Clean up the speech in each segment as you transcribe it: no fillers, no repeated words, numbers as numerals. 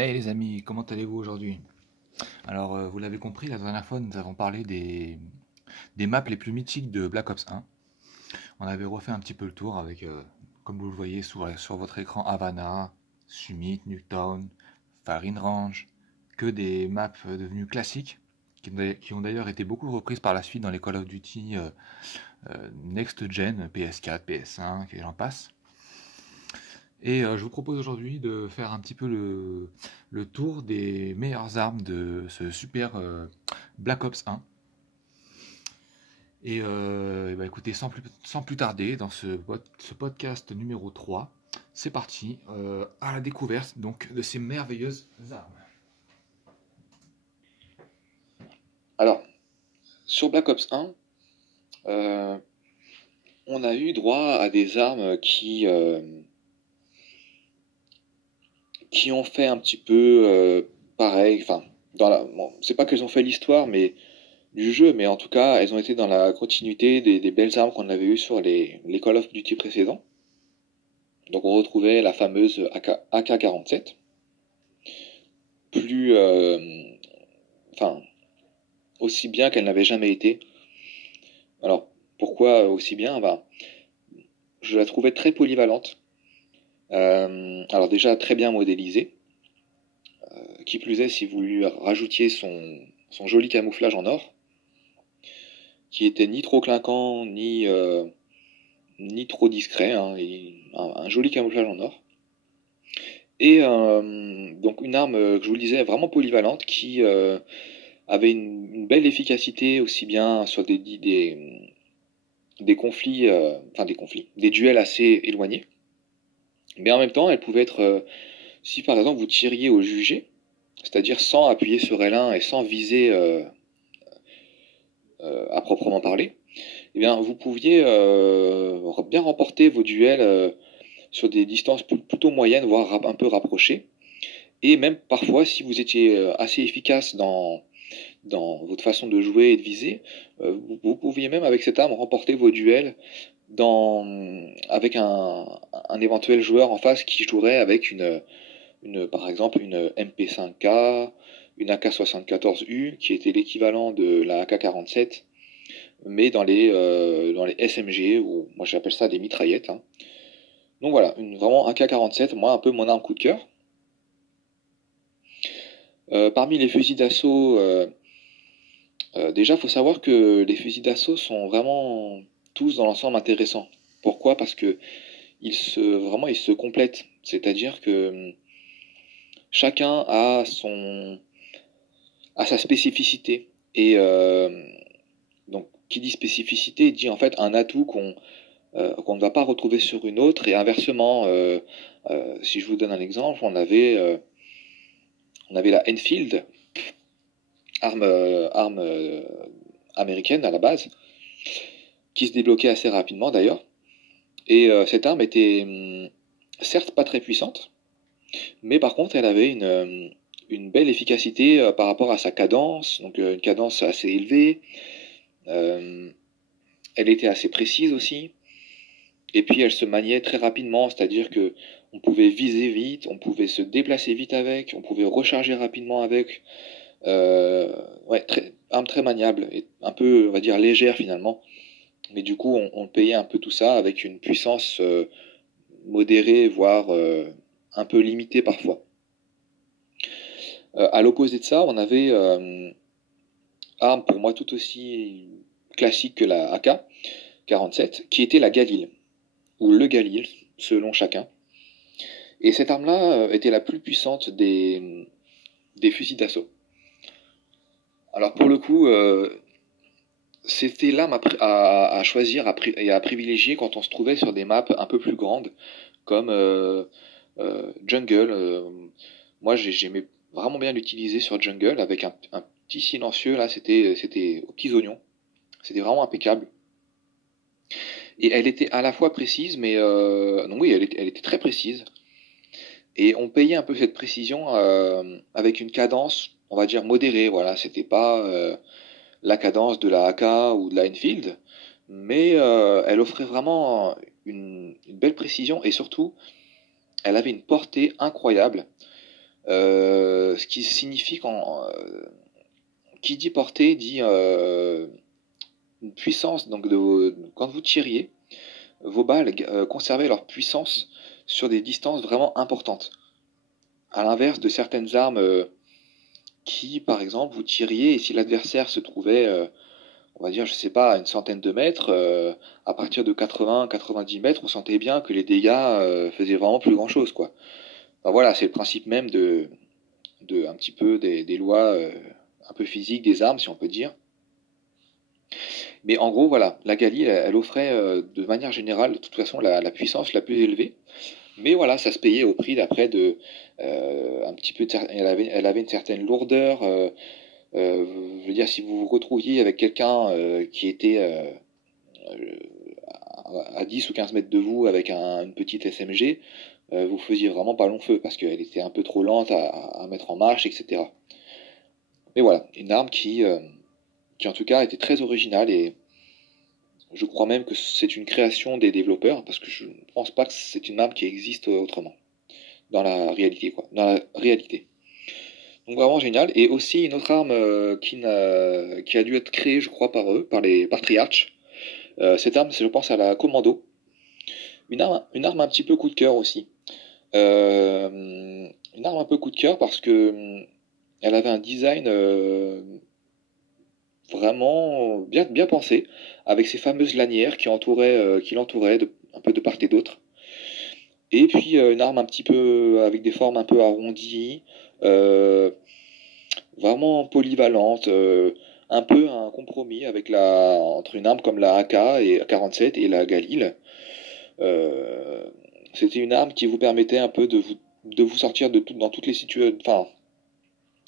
Hey les amis, comment allez-vous aujourd'hui? Alors, vous l'avez compris, la dernière fois, nous avons parlé des maps les plus mythiques de Black Ops 1. On avait refait un petit peu le tour avec, comme vous le voyez sur votre écran, Havana, Summit, Nuketown, Farin Range, que des maps devenues classiques, qui ont d'ailleurs été beaucoup reprises par la suite dans les Call of Duty Next Gen, PS4, PS5 et j'en passe. Et je vous propose aujourd'hui de faire un petit peu le tour des meilleures armes de ce super Black Ops 1. Et bah, écoutez, sans plus tarder, dans ce podcast numéro 3, c'est parti à la découverte donc, de ces merveilleuses armes. Alors, sur Black Ops 1, euh, on a eu droit à des armes qui ont fait un petit peu pareil. Enfin, bon, c'est pas qu'elles ont fait l'histoire mais du jeu, mais en tout cas, elles ont été dans la continuité des belles armes qu'on avait eues sur les Call of Duty précédents. Donc on retrouvait la fameuse AK-47, plus, enfin, aussi bien qu'elle n'avait jamais été. Alors, pourquoi aussi bien? Ben, je la trouvais très polyvalente. Alors déjà très bien modélisée. Qui plus est, si vous lui rajoutiez son joli camouflage en or, qui était ni trop clinquant, ni trop discret, hein, un joli camouflage en or. Et donc une arme, que je vous le disais, vraiment polyvalente, qui avait une belle efficacité aussi bien sur des conflits, des duels assez éloignés. Mais en même temps, elle pouvait être, si par exemple vous tiriez au jugé, c'est-à-dire sans appuyer sur L1 et sans viser à proprement parler, eh bien, vous pouviez bien remporter vos duels sur des distances plutôt moyennes, voire un peu rapprochées. Et même parfois, si vous étiez assez efficace dans votre façon de jouer et de viser, vous pouviez même avec cette arme remporter vos duels avec un éventuel joueur en face qui jouerait avec par exemple une MP5K, une AK-74U, qui était l'équivalent de la AK-47, mais dans les SMG, ou moi j'appelle ça des mitraillettes, hein. Donc voilà, vraiment un K-47, moi un peu mon arme coup de cœur. Parmi les fusils d'assaut, déjà il faut savoir que les fusils d'assaut sont vraiment tous dans l'ensemble intéressants. Pourquoi? Parce que vraiment ils se complètent. C'est-à-dire que chacun a sa spécificité. Et donc qui dit spécificité dit en fait un atout qu'on ne va pas retrouver sur une autre, et inversement, si je vous donne un exemple, on avait la Enfield, arme américaine à la base, qui se débloquait assez rapidement d'ailleurs, et cette arme était certes pas très puissante, mais par contre elle avait une belle efficacité par rapport à sa cadence, donc une cadence assez élevée, euh, elle était assez précise aussi. Et puis elle se maniait très rapidement, c'est-à-dire que on pouvait viser vite, on pouvait se déplacer vite avec, on pouvait recharger rapidement avec. Ouais, arme très maniable et un peu, on va dire, légère finalement. Mais du coup, on payait un peu tout ça avec une puissance modérée, voire un peu limitée parfois. À l'opposé de ça, on avait arme pour moi tout aussi classique que la AK-47, qui était la Galil, ou le Galil, selon chacun. Et cette arme-là était la plus puissante des fusils d'assaut. Alors pour le coup, c'était l'arme à choisir et à privilégier quand on se trouvait sur des maps un peu plus grandes, comme Jungle. Moi j'aimais vraiment bien l'utiliser sur Jungle avec un petit silencieux, là c'était aux petits oignons. C'était vraiment impeccable. Et elle était à la fois précise, mais non, oui, elle était très précise. Et on payait un peu cette précision avec une cadence, on va dire modérée. Voilà, c'était pas la cadence de la AK ou de la Enfield, mais elle offrait vraiment une belle précision, et surtout, elle avait une portée incroyable. Ce qui signifie qui dit portée dit une puissance. Donc quand vous tiriez, vos balles conservaient leur puissance sur des distances vraiment importantes. À l'inverse de certaines armes qui, par exemple, vous tiriez et si l'adversaire se trouvait, on va dire, je sais pas, à une centaine de mètres, à partir de 80-90 mètres, on sentait bien que les dégâts faisaient vraiment plus grand-chose, quoi. Enfin, voilà, c'est le principe même de un petit peu des lois un peu physiques des armes, si on peut dire. Mais en gros, voilà, la Galil, elle offrait de manière générale, de toute façon, la puissance la plus élevée. Mais voilà, ça se payait au prix d'après de un petit peu, elle avait une certaine lourdeur. Je veux dire, si vous vous retrouviez avec quelqu'un qui était à 10 ou 15 mètres de vous avec une petite SMG, vous faisiez vraiment pas long feu parce qu'elle était un peu trop lente à mettre en marche, etc. Mais voilà, une arme qui en tout cas était très originale et je crois même que c'est une création des développeurs parce que je ne pense pas que c'est une arme qui existe autrement dans la réalité, quoi. Dans la réalité. Donc vraiment génial. Et aussi une autre arme qui a dû être créée, je crois, par eux, par Triarch. Cette arme, je pense à la Commando. Une arme un petit peu coup de cœur aussi. Une arme un peu coup de cœur parce que elle avait un design vraiment bien pensé, avec ces fameuses lanières qui l'entouraient un peu de part et d'autre. Et puis une arme un petit peu avec des formes un peu arrondies, euh, vraiment polyvalente, un peu un compromis entre une arme comme la AK et 47 et la Galil. Euh, C'était une arme qui vous permettait un peu de vous sortir dans toutes les situations, enfin,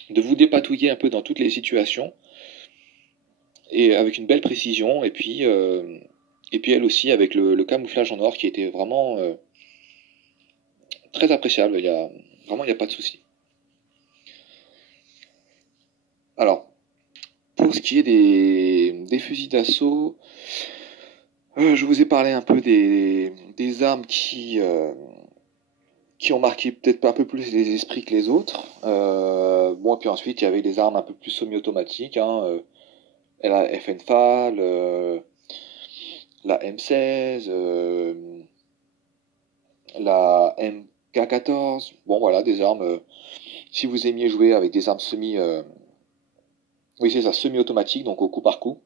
de vous dépatouiller un peu dans toutes les situations et avec une belle précision. Et puis elle aussi avec le camouflage en or qui était vraiment très appréciable. Il n'y a pas de souci. Alors, pour ce qui est des fusils d'assaut, je vous ai parlé un peu des armes qui ont marqué peut-être un peu plus les esprits que les autres. Bon, puis ensuite, il y avait des armes un peu plus semi-automatiques, hein, la FNFAL, la M16, la MK14. Bon, voilà, des armes. Si vous aimiez jouer avec des armes oui, c'est ça, semi-automatiques, donc au coup par coup.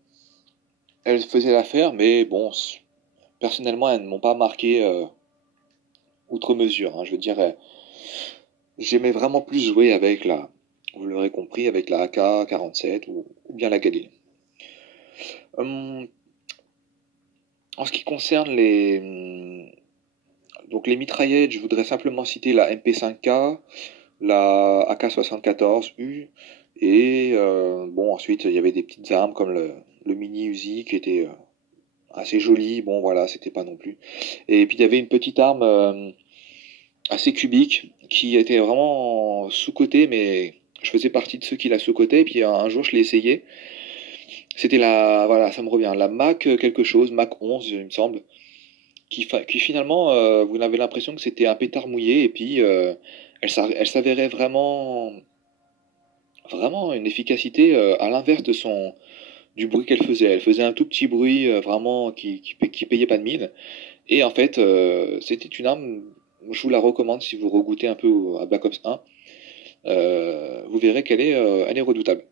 Elles faisaient l'affaire, mais bon, personnellement, elles ne m'ont pas marqué outre mesure, hein. Je veux dire, j'aimais vraiment plus jouer avec vous l'aurez compris, avec la AK-47 ou bien la Galil. Hum, En ce qui concerne donc les mitraillettes, je voudrais simplement citer la MP5K, la AK-74U, et bon, ensuite il y avait des petites armes comme le mini Uzi qui était assez joli, bon voilà, c'était pas non plus. Et puis il y avait une petite arme assez cubique qui était vraiment sous-cotée, mais je faisais partie de ceux qui la sous-cotaient, et puis un jour je l'ai essayé. C'était voilà, ça me revient, la Mac quelque chose, Mac 11 il me semble, qui finalement, vous avez l'impression que c'était un pétard mouillé, et puis elle s'avérait vraiment une efficacité à l'inverse du bruit qu'elle faisait. Elle faisait un tout petit bruit vraiment qui payait pas de mine. Et en fait, c'était une arme, je vous la recommande si vous regoutez un peu à Black Ops 1. Vous verrez elle est redoutable.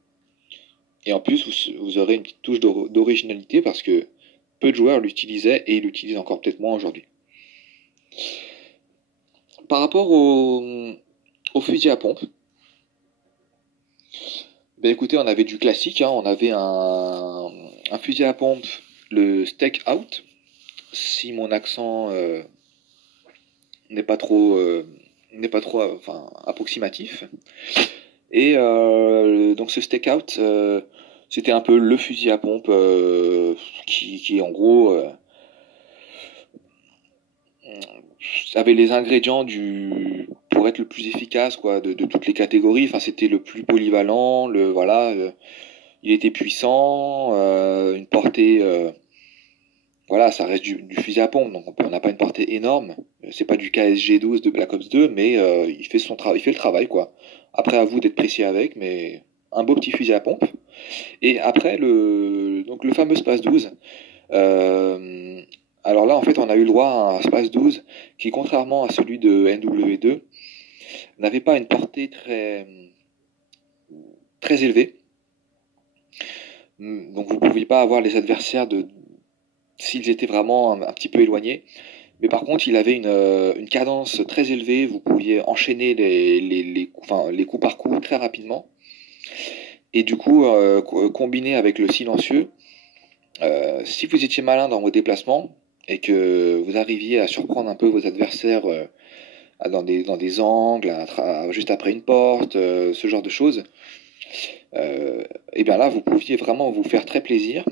Et en plus, vous aurez une petite touche d'originalité parce que peu de joueurs l'utilisaient et ils l'utilisent encore peut-être moins aujourd'hui. Par rapport au fusil à pompe, ben écoutez, on avait du classique, hein, on avait un fusil à pompe, le Stake Out, si mon accent n'est pas trop, enfin, approximatif. Et donc ce Stakeout, c'était un peu le fusil à pompe qui en gros avait les ingrédients pour être le plus efficace quoi de toutes les catégories. Enfin c'était le plus polyvalent, il était puissant, une portée voilà, ça reste du fusil à pompe, donc on n'a pas une portée énorme. C'est pas du KSG-12 de Black Ops 2, mais il fait son travail, il fait le travail, quoi. Après, à vous d'être précis avec, mais un beau petit fusil à pompe. Et après, donc le fameux Space 12. euh, alors là, en fait, on a eu le droit à un Space 12 qui, contrairement à celui de NW2, n'avait pas une portée très élevée. Donc vous ne pouviez pas avoir les adversaires s'ils étaient vraiment un petit peu éloignés. Mais par contre, il avait une cadence très élevée. Vous pouviez enchaîner les coups par coup très rapidement. Et du coup, combiné avec le silencieux, si vous étiez malin dans vos déplacements et que vous arriviez à surprendre un peu vos adversaires dans des angles, juste après une porte, ce genre de choses, et bien là, vous pouviez vraiment vous faire très plaisir.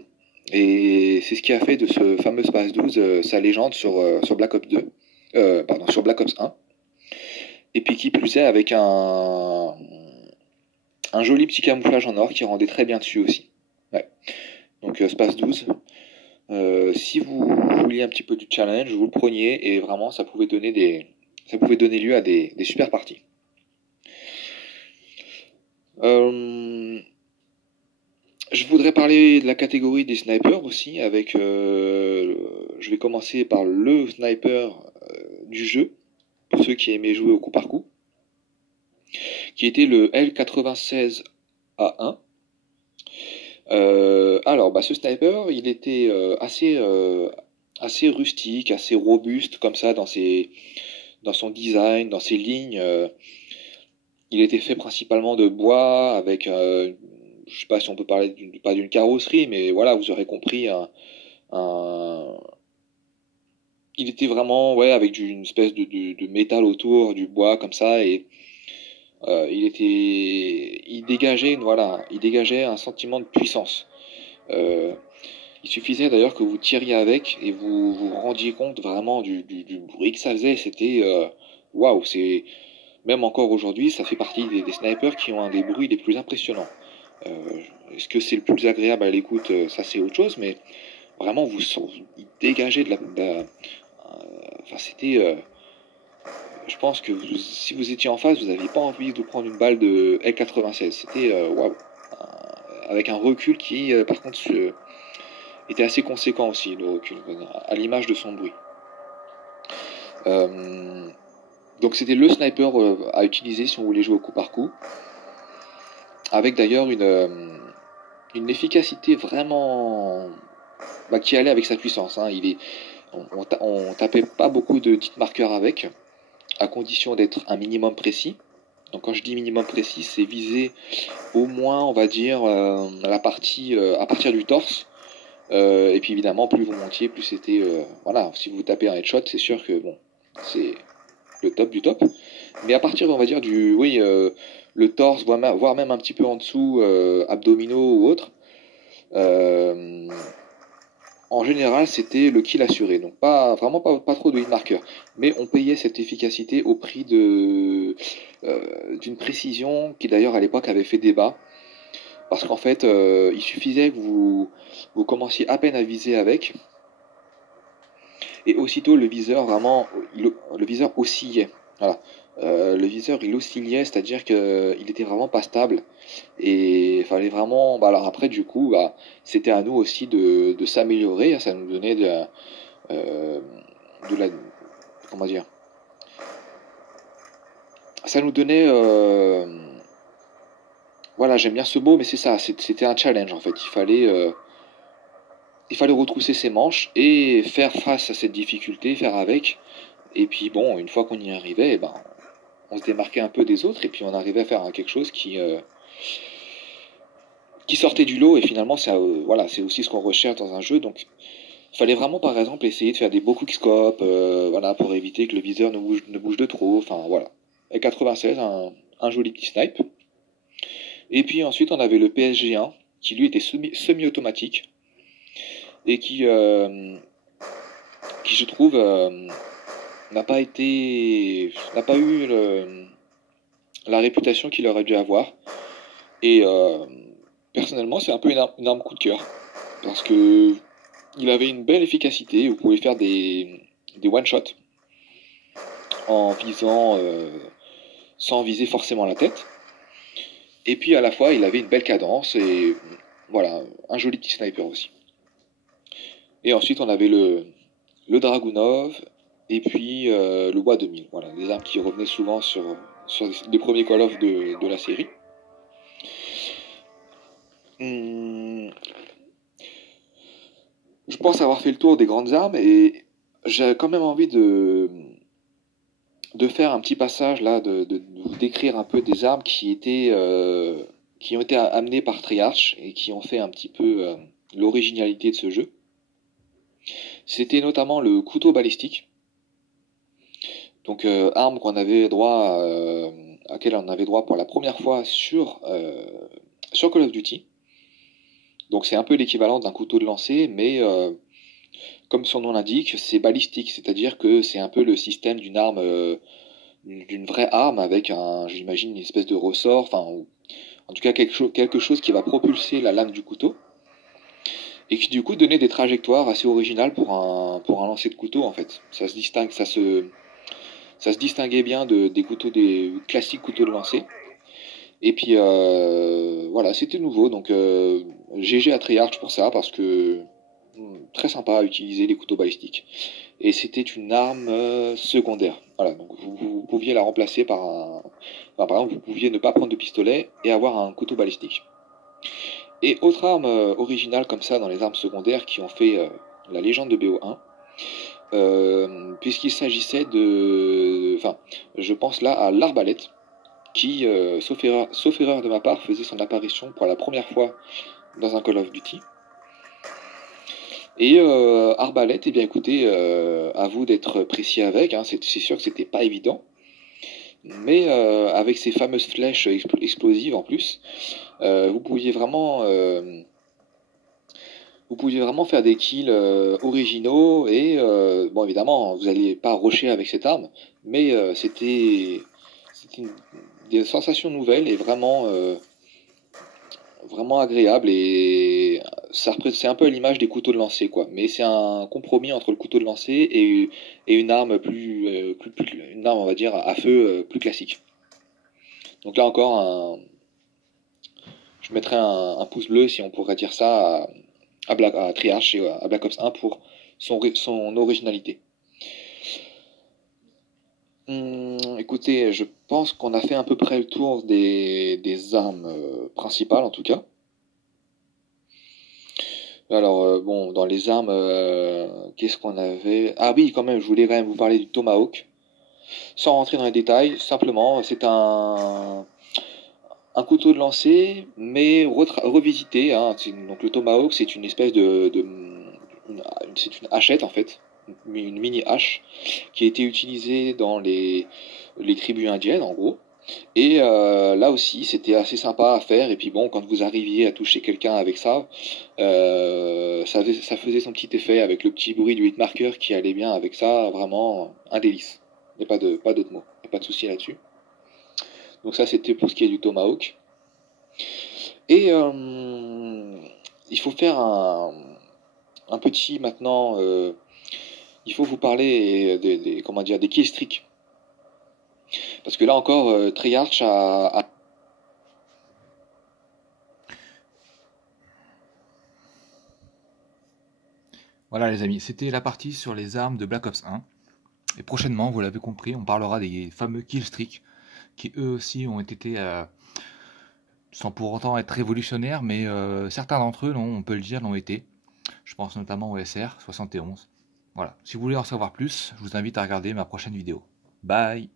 Et c'est ce qui a fait de ce fameux Space 12 sa légende sur Black Ops 2, pardon, sur Black Ops 1. Et puis qui plus est, avec un joli petit camouflage en or qui rendait très bien dessus aussi. Ouais. Donc Space 12, si vous vouliez un petit peu du challenge, vous le preniez et vraiment ça pouvait donner lieu à des super parties. Je voudrais parler de la catégorie des snipers aussi, je vais commencer par le sniper du jeu, pour ceux qui aimaient jouer au coup par coup, qui était le L96A1. Alors, bah, ce sniper, il était assez rustique, assez robuste comme ça dans son design, dans ses lignes. Il était fait principalement de bois avec, je sais pas si on peut parler pas d'une carrosserie, mais voilà, vous aurez compris, un- il était vraiment, ouais, avec une espèce de métal autour, du bois comme ça, et il dégageait un sentiment de puissance. Euh, il suffisait d'ailleurs que vous tiriez avec et vous vous rendiez compte vraiment du bruit que ça faisait. C'était waouh, c'est même encore aujourd'hui, ça fait partie des snipers qui ont un des bruits les plus impressionnants. Euh, Est-ce que c'est le plus agréable à l'écoute? Ça c'est autre chose, mais vraiment il dégageait enfin c'était, je pense que si vous étiez en face, vous n'aviez pas envie de prendre une balle de L96. C'était waouh, avec un recul qui, par contre, était assez conséquent aussi, le recul, à l'image de son bruit. Euh, donc c'était le sniper à utiliser si on voulait jouer au coup par coup, avec d'ailleurs une efficacité vraiment qui allait avec sa puissance. Hein. On tapait pas beaucoup de hit marqueurs avec, à condition d'être un minimum précis. Donc quand je dis minimum précis, c'est viser au moins, on va dire, la partie à partir du torse. Et puis évidemment, plus vous montiez, plus c'était, voilà, si vous tapez un headshot, c'est sûr que bon, c'est le top du top. Mais à partir, on va dire, oui, le torse, voire même un petit peu en dessous, abdominaux ou autre, euh, en général, c'était le kill assuré. Donc vraiment pas trop de hit marker. Mais on payait cette efficacité au prix d'une précision qui d'ailleurs à l'époque avait fait débat. Parce qu'en fait, il suffisait que vous commenciez à peine à viser avec. Et aussitôt, le viseur oscillait. Voilà. Le viseur, il oscillait, c'est-à-dire qu'il était vraiment pas stable. Et il fallait vraiment. Bah, alors après, du coup, bah, c'était à nous aussi de s'améliorer. Ça nous donnait euh, de la. Comment dire? Ça nous donnait. Voilà, j'aime bien ce mot, mais c'est ça. C'était un challenge en fait. Il fallait retrousser ses manches et faire face à cette difficulté, faire avec. Et puis bon, une fois qu'on y arrivait, eh ben, on se démarquait un peu des autres et puis on arrivait à faire quelque chose qui sortait du lot. Et finalement, voilà, c'est aussi ce qu'on recherche dans un jeu. Donc il fallait vraiment par exemple essayer de faire des beaux quickscopes, voilà, pour éviter que le viseur ne bouge de trop. Enfin voilà. Et 96, un joli petit snipe. Et puis ensuite, on avait le PSG1 qui lui était semi-automatique et qui je trouve n'a pas eu la réputation qu'il aurait dû avoir. Et personnellement, c'est un peu une arme coup de cœur. Parce que Il avait une belle efficacité, vous pouvez faire des one-shots en visant sans viser forcément la tête. Et puis à la fois, il avait une belle cadence et voilà, un joli petit sniper aussi. Et ensuite, on avait le Dragunov et puis le Bois 2000. Voilà, des armes qui revenaient souvent sur les premiers Call of de la série. Je pense avoir fait le tour des grandes armes et j'ai quand même envie de faire un petit passage là, de vous décrire un peu des armes qui ont été amenées par Treyarch et qui ont fait un petit peu l'originalité de ce jeu. C'était notamment le couteau balistique, donc arme qu'on avait droit, à laquelle on avait droit pour la première fois sur Call of Duty. Donc c'est un peu l'équivalent d'un couteau de lancer, mais comme son nom l'indique, c'est balistique, c'est-à-dire que c'est un peu le système d'une arme, d'une vraie arme avec j'imagine, une espèce de ressort, enfin, en tout cas quelque chose qui va propulser la lame du couteau et qui du coup donnait des trajectoires assez originales pour un lancer de couteau en fait. Ça se distinguait bien des classiques couteaux de lancer. Et puis voilà, c'était nouveau, donc GG à Treyarch pour ça, parce que très sympa à utiliser les couteaux balistiques. Et c'était une arme secondaire. Voilà, donc vous pouviez la remplacer par exemple, vous pouviez ne pas prendre de pistolet et avoir un couteau balistique. Et autre arme originale comme ça dans les armes secondaires qui ont fait la légende de BO1, puisqu'il s'agissait enfin, je pense là à l'arbalète, qui, sauf erreur de ma part, faisait son apparition pour la première fois dans un Call of Duty. Et arbalète, eh bien écoutez, à vous d'être précis avec, hein, c'est sûr que c'était pas évident, mais avec ces fameuses flèches explosives en plus, vous pouviez vraiment faire des kills originaux et bon évidemment vous n'alliez pas rusher avec cette arme, mais c'était des sensations nouvelles et vraiment agréable et c'est un peu à l'image des couteaux de lancer quoi, mais c'est un compromis entre le couteau de lancer et une arme une arme on va dire à feu plus classique. Donc là encore je mettrais un pouce bleu si on pourrait dire ça à Treyarch et à Black Ops 1 pour son originalité. Écoutez, je pense qu'on a fait à peu près le tour des armes principales en tout cas. Alors bon, dans les armes, qu'est-ce qu'on avait? Ah oui, quand même, je voulais quand même vous parler du Tomahawk. Sans rentrer dans les détails, simplement, c'est un couteau de lancer, mais revisité, hein. Donc le Tomahawk, c'est une espèce c'est une hachette en fait, une mini hache qui a été utilisée dans les tribus indiennes en gros. Et là aussi, c'était assez sympa à faire. Et puis bon, quand vous arriviez à toucher quelqu'un avec ça, ça faisait son petit effet avec le petit bruit du hitmarker qui allait bien avec ça. Vraiment un délice. Il n'y a pas d'autre mot. Il n'y a pas de souci là-dessus. Donc ça, c'était pour ce qui est du Tomahawk. Et il faut faire un petit maintenant. Il faut vous parler comment dire, des killstreaks. Parce que là encore, Treyarch a... Voilà les amis, c'était la partie sur les armes de Black Ops 1. Et prochainement, vous l'avez compris, on parlera des fameux killstreaks, qui eux aussi ont été, sans pour autant être révolutionnaires, mais certains d'entre eux, on peut le dire, l'ont été. Je pense notamment au SR 71. Voilà, si vous voulez en savoir plus, je vous invite à regarder ma prochaine vidéo. Bye!